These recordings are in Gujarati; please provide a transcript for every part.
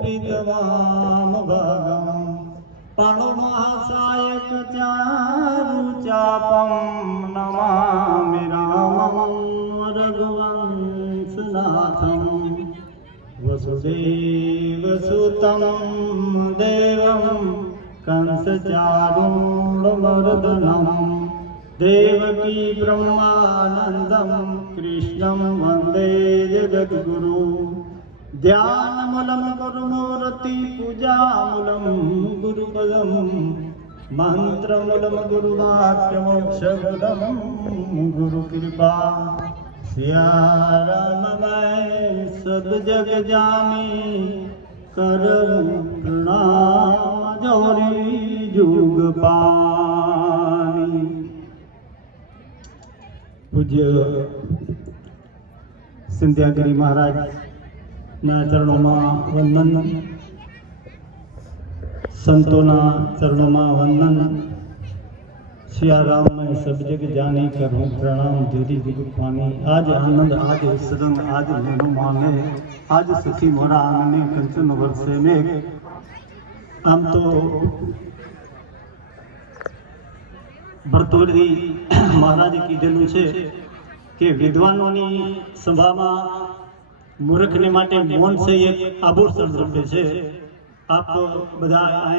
પીતવામ ભગમ પણુમાસાય ચારુ ચાપમ નમામિ રામમ રઘુવંશનાથમ વસુદેવ સુતમ દેવમ કંસચારુણમર્દનમ દેવકી બ્રહ્માનંદમ કૃષ્ણમ વંદે જગદગુરુ ध्यानमूलं गुरुमूर्ति पूजामूलं गुरुपदं मन्त्रमूलं गुरुवाक्यमोक्षपदं गुरुकृपा सिया मैं सब जग जानी करम प्रणाम जोरी जुग મહારાજના ચરણોમાં વંદન. સંતોના ચરણોમાં વંદન. સિયારામ મેં સબ જગ જાની કરું પ્રણામ ધીરી જુગ પાણી આજ આનંદ, આજ સદંગ આજ માને આજ સુખી મોરા આંગણે કંચન વર્ષે મેં આમ તો ભરતોરજી મહારાજે કીધેલું છે કે વિદ્વાનોની સભામાં મૂર્ખને માટે મૌન છે એક આભૂષણ રૂપે છે. આપ બધા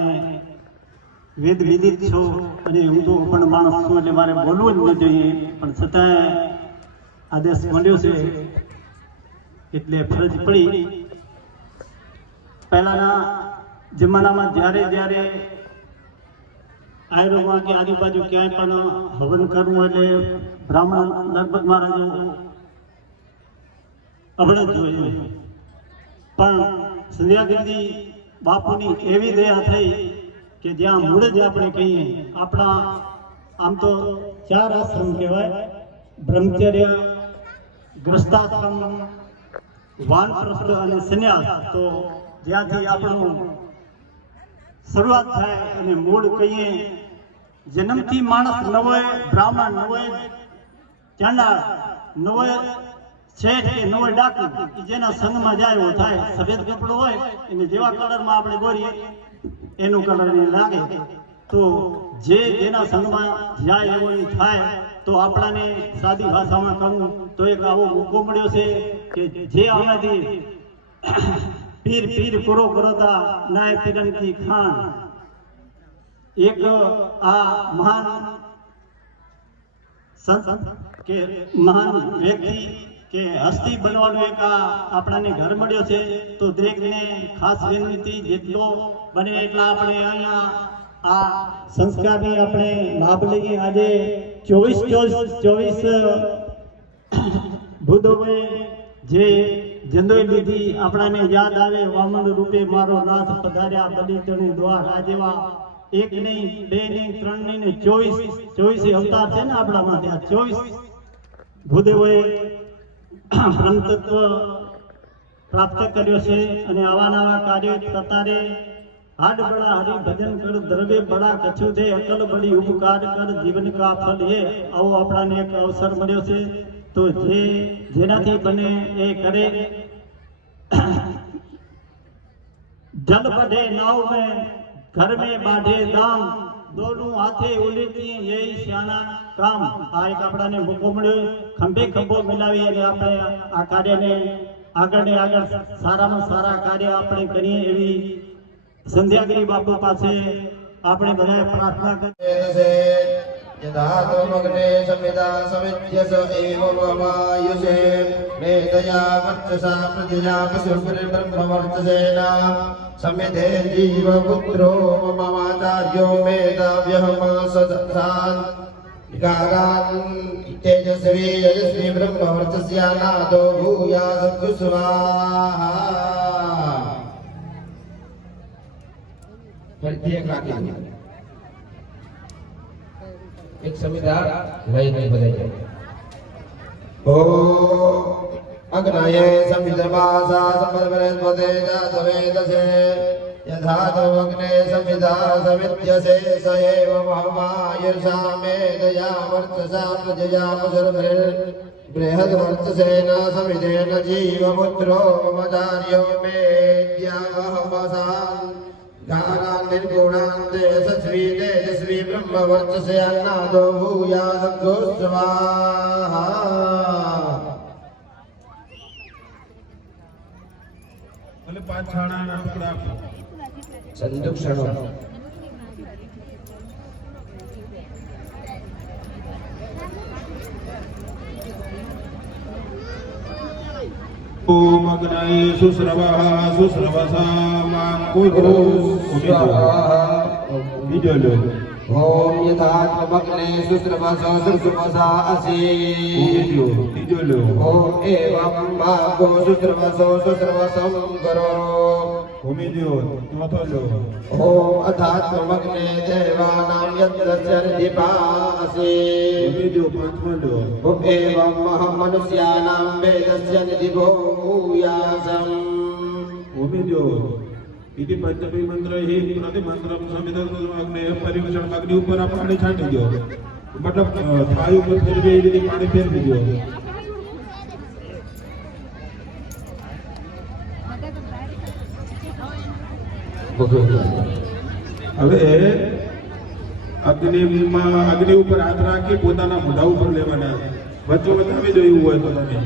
વેદ વિદિત છો અને હું તો પણ માણસ છું એટલે મારે બોલવું જ ન જોઈએ. પણ છતાંય આદેશ મળ્યો છે. એટલે ફરજ પડી. પહેલાના જમાનામાં જ્યારે જ્યારે આયુર્વેદમાં કે આજુબાજુ ક્યાંય પણ હવન કરવું એટલે બ્રાહ્મણ નર્મદ મહારાજ અવળે જ જોઈએ પણ સંધ્યાગીરી બાપુની એવી દયા થઈ કે જ્યાં મૂળ જ આપણે કહીએ, આપણા આમ તો ચાર આશ્રમ કહેવાય. બ્રહ્મચર્ય, ગ્રસ્તાશ્રમ, વાનપ્રસ્થ અને સંન્યાસ. તો જ્યાંથી આપણું શરૂઆત થાય અને મૂળ કહીએ, જન્મથી માણસ ન બ્રાહ્મણ ન હોય નવોય ન શેઠ કે ન ડાકુ જેના સંગમાં જાય થાય, સફેદ કપડું હોય, એને જેવા કલરમાં આપણે ગોરીએ એનું કલર લાગે. તો જે જેના સંગમાં જાય એવો થાય, તો આપણાને સાદી ભાષામાં કહું, તો એક આવો મોકો મળ્યો છે કે જે આમાંથી પીર પીર પૂરો કરતા નાય કી ખાન, એક આ મહાન સંત કે મહાન વ્યક્તિ કે હસ્તી બનવાનો એક આપણાને ઘર મળ્યો છે, તો દરેકને ખાસ વિનંતી જેટલો બને એટલા આપણે અહીંયા આ સંસ્કારની આપણે લાભ લઈએ. આજે ચોવીસ ચોવીસ ચોવીસ ભૂદોએ જે જંદોઈ લીધી આપણાને યાદ આવે, વામન રૂપે મારો નાથ પધાર્યા બલિતણી દ્વાર જેવા એક નહીં, બે નહીં, ત્રણ નહીં ને ચોવીસ ચોવીસ અવતાર છે ને આપણામાં ત્યાં ચોવીસ. ભૂદેવોએ અંતત્વ પ્રાપ્ત કર્યો છે અને આવા નવા કાર્યો થતા રે હાડ બળા હરિ ભજન કર, દ્રવ્ય બળા કછુ છે, અકલ બળી ઉપકાર કર, જીવન કા ફલ એ આવો આપણાને એક અવસર મળ્યો છે. તો જે જેનાથી બને એ કરે. જલ બઢે નાવ મેં, ઘર મેં બાંધે દામ. દોનું હાથે ઉલીતી એ શ્યાના કામ. આ એક આપણાને મોકો મળ્યો. ખંભે ખંભો મિલાવી અને આપણે આ કાર્યને આગળ ને આગળ સારામાં સારા કાર્ય આપણે કરીએ એવી સંધ્યાગીરી બાપુ પાસે આપણે બધા પ્રાર્થના કરીએ यथा समिता समित्यस एव ममायुषे मेधया वर्चसा प्रतिजा पशुर्ब्रह्मवर्चसेन समिते जीवपुत्रो ममाचार्यो मेधाव्यः तेजस्वी ब्रह्मवर्चस्यानादो भूया सद्गुस्वाहा प्रत्येक एक समिधार रहे नहीं बने ओ, अग्नये समिधर्मासा समर्पणे स्वदेशे यथा तो अग्ने समिधा समित्य से सये वहाँ दया वर्त सा बृहद वर्त से न समिधे न जीव पुत्रो मचार्यो में निर्गुणान् तेजस्वी तेजस्वी ब्रह्मवर्चसे अन्नादो भूयासद्गो स्वाहा ભલે પાંચ છાણાના ટુકડા આપો. સંદુક્ષણો मग्नै सुस्रवः सुस्रवसा मां कुरु विजयो ॐ यथा त्वमग्ने सुस्रवसा सुस्रवसा असि ॐ एवं भागो सुस्रवसो सुस्रवसं करो ભૂમિ દ્યો ચોથો લો ॐ अथात्मग्ने देवानां यद्दस्य निधिपासि ભૂમિ દ્યો પાંચમો લો ॐ एवं महं मनुष्याणां वेदस्य निधिभो भूयासम् ભૂમિ દ્યો ઇતિ પંચમી મંત્ર હિ પ્રતિ મંત્રમ સમિત અગ્નિ પરિવર્તન અગ્નિ ઉપર આ પાણી છાંટી દો મતલબ અ, થાળી ઉપર ફેરવી એ રીતે હવે અગ્નિમાં અગ્નિ ઉપર હાથ રાખી પોતાના મોઢા ઉપર લેવાના વચ્ચો વધાવી દો હોય તો તમે.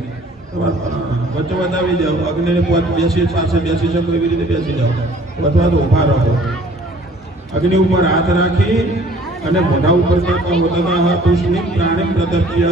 વચ્ચો વધાવી જાઓ અગ્નિને બેસી પાસે બેસી શકો એવી રીતે બેસી જાઓ. અથવા તો ઊભા રહો. અગ્નિ ઉપર હાથ રાખી અને મોઢા ઉપર કરતા પ્રાણી પ્રદત્ય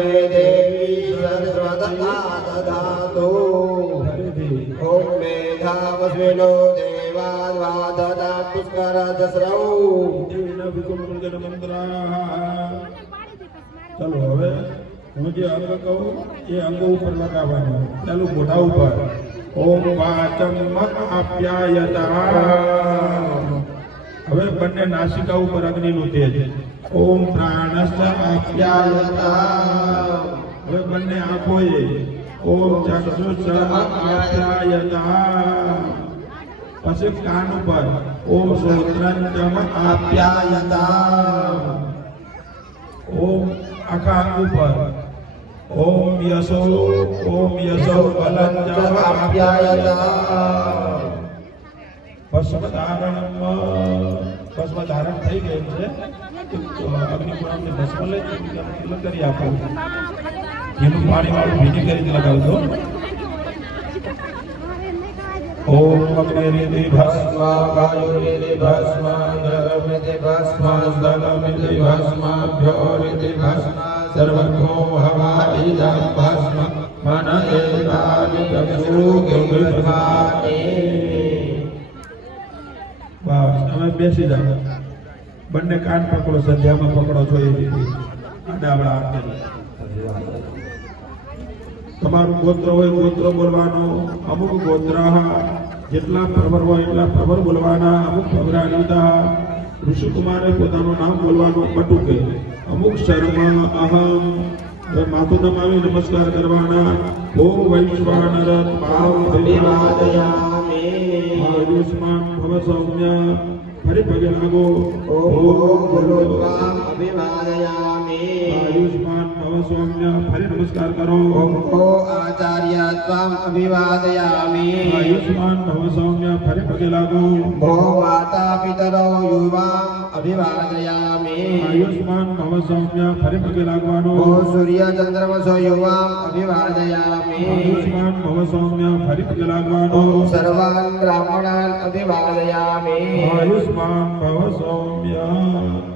मे देवी सर्वदा आददातु ફરીથી ॐ मेधावस्विनो देवाद्वाददा पुष्करदस्रौ દેવીના વિકુલ મુર્ગન મંત્રા ચલો હવે હું જે અંગ કહું એ અંગો ઉપર લગાવવાનું ચાલુ મોઢા ઉપર ઓમ વાચમ આપ્યાયતા હવે બંને નાસિકા ઉપર અગ્નિનું તેજ. ઓમ પ્રાણસ આપ્યાયતા હવે બંને આંખોએ ઓમ ચક્ષુષ આપ્યાયતા પછી કાન ઉપર ઓમ શ્રોત્રંચમ આપ્યાયતા ઓમ આખા અંગ ઉપર ઓમ યશો ઓમ યશો બલંતમ આપ્યાયતા ભસ્મ ધારણ ભસ્મ ધારણ થઈ ગયું છે. અગ્નિપુરાણની ભસ્મ લઈ તિલક કરી આપો. એનું પાણી વાળું ભીની કરી લગાવજો. ઓમ અગ્નિરિતિ ભસ્મ, વાયુરિતિ ભસ્મ ધર્મિતિ ભસ્મ ધનમિતિ ભસ્મ, ભ્યોરિતિ ભસ્મ સર્વકો હવાઈ ભસ્મ. મન એતાનિ ગમ્યુ ગમ્યભાની બેસી જાઓ. બંને કાન પકડો સંધ્યામાં પકડો છો એ રીતે. ડાબડા હાથે. તમારું ગોત્ર હોય ગોત્ર બોલવાનો. અમુક ગોત્ર જેટલા પ્રભર હોય એટલા પ્રભર બોલવાના. અમુક પ્રભરાનુદા ઋષિકુમારે પોતાનું નામ બોલવાનું કટું કહે અમુક શર્મ અહમ. માથું નમાવી નમસ્કાર કરવાના. ઓમ વૈશ્વાનર પાવ ભવિવાદયામે ભવ સૌમ્ય. हरिभजनागो अभिवादयामि आयुष्मान भव सौम्य हरि नमस्कार करो ओम ओ आचार्य त्वाम अभिवादयामि आयुष्मान भव सौम्य हरि भजनागो भो माता पितरौ युवाम अभिवादयामि आयुष्मान भव सौम्य परिमृग लागवानो ओ सूर्य चंद्रमा सौयुवा अभिवादयामि आयुष्मान भव सौम्य परिमृग लागवानो सर्वान् ब्राह्मणान् अभिवादयामि आयुष्मान भव सौम्य